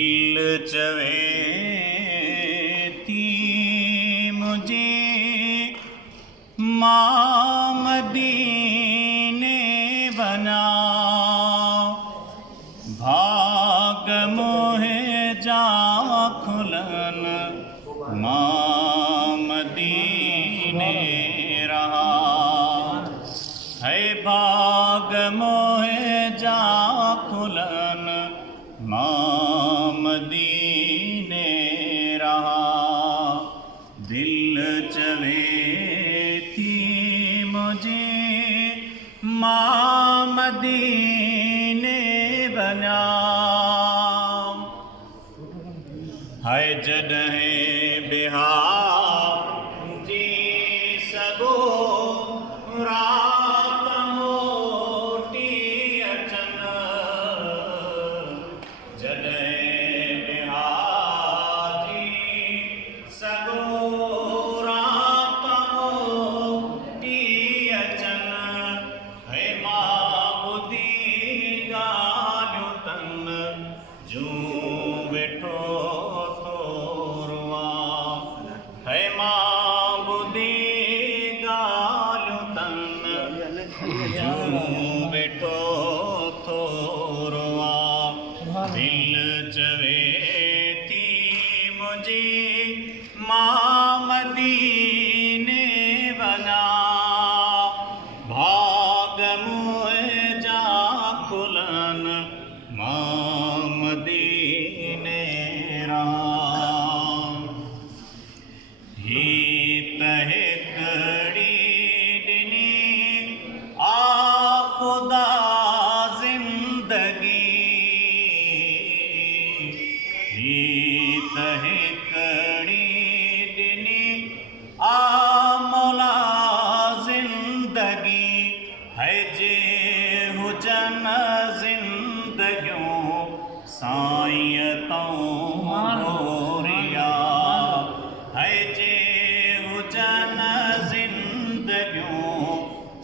दिल चवे थी मुझे मां मदीने बना, भाग मोहे जा खुलन मां मदीने रहा है, भाग मोहे जा खुलन मां मदीने रहा। दिल चवे थी मुझे मां मदीने बना, है जॾहिं बिहार जी सॻो रात मोटी अचनि, जॾहिं बिहार जी सॻो रात मोटी अचनि, है मां ॿुधी ॻाल्हियूं तन जूं वेठो है, मां ॿुधी ॻाल्हियूं तन जूं वेठो थो रोआं। दिल चवे थी मुंहिंजी मां मदीने वञा, भाग मुंहिंजा खुलनि मां मदीने रहा। ही त हिकिड़ी ॾिनी आ ख़ुदा ज़िंदगी, ही त हिकिड़ी ॾिनी आ मौला ज़िंदगी, है जे हुजनि ज़िंदगियूं साईं तऊं घोरिया, है जे हुजनि ज़िंदगियूं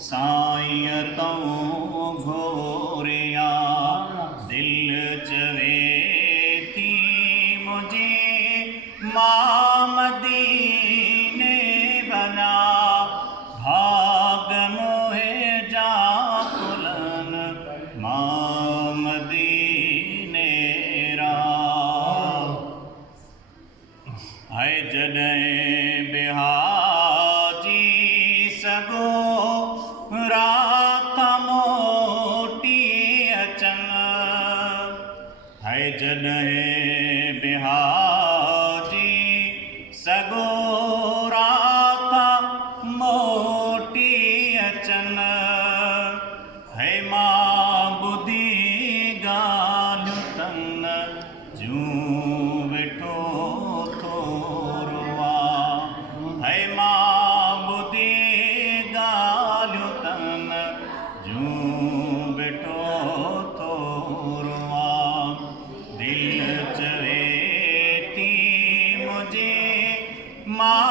साईं तऊं घोरिया। दिल चवे थी मुंहिंजी मां मदीने वञा, भाग मोहे जा खुलनि मां मदीने रहा, है जॾहिं बिहार जी सॻो रात मोटी अचनि, है जॾहिं बिहार जी सॻो रात मोटी अचनि, है मां ॿुधी ॻाल्हियूं तन जूं वेठो थो रोआं, है मां ॿुधी ॻाल्हियूं तन जूं वेठो थो रोआं। दिल चवे थी मुंहिंजी मां